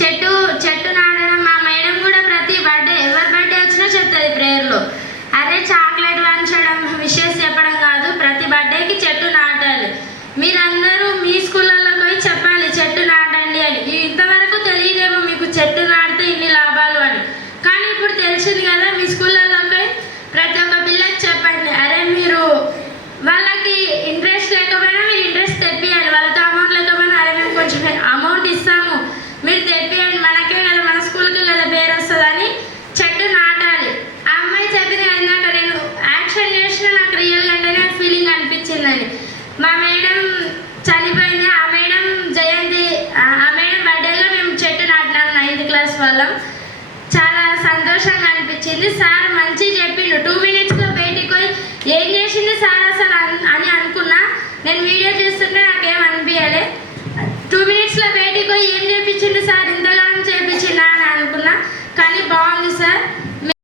చెట్టు చెట్టు నాటడం మా మేడం కూడా ప్రతి బర్త్డే ఎవరి బర్త్డే వచ్చినా చెప్తుంది ప్రేయర్లో. అదే చాక్లెట్ పంచడం విషెస్ చెప్పడం కాదు, ప్రతి బర్త్డేకి చెట్టు నాటాలి. మీరందరూ మీ స్కూళ్ళల్లో పోయి చెప్పాలి చెట్టు నాటండి అని. ఇంతవరకు తెలియదేమో మీకు చెట్టు నాటితే ఇన్ని లాభాలు అని, కానీ ఇప్పుడు తెలిసింది కదా. మీ స్కూళ్ళల్లో పోయి ప్రతి ఒక్క పిల్లకి చెప్పండి. అరే మీరు వాళ్ళకి ఇంట్రెస్ట్ లేకపోయినా మీరు ఇంట్రెస్ట్ తెప్పియండి, వాళ్ళతో అమౌంట్ లేకపోయినా అరే మేము కొంచెం అమౌంట్ ఇస్తాము మీరు తెప్పియండి, మనకే కదా మన స్కూల్కి కదా పేరు వస్తుందని చెట్టు నాటాలి. ఆ అమ్మాయి చెప్పింది అన్నాక నేను యాక్షన్ చేసిన నాకు రియల్గా అంటేనే ఫీలింగ్ అనిపించిందని. మా మేడం చనిపోయింది, ఆ మేడం జయంతి ఆ మేడం బర్త్డేలో మేము చెట్టు నాటినాం 9th క్లాస్ వాళ్ళం. చాలా సంతోషంగా అనిపించింది. సార్ మంచిగా చెప్పిండు. 2 minutesలో బయటికి పోయి ఏం చేసింది సార్ అసలు అని అనుకున్నా. నేను వీడియో చూస్తుంటే నాకేం అనిపించలే. 2 minutesలో బయటికి పోయి ఏం చేయించిండు సార్, ఇంతగానం చేయించిండా అని అనుకున్నా. కానీ బాగుంది సార్.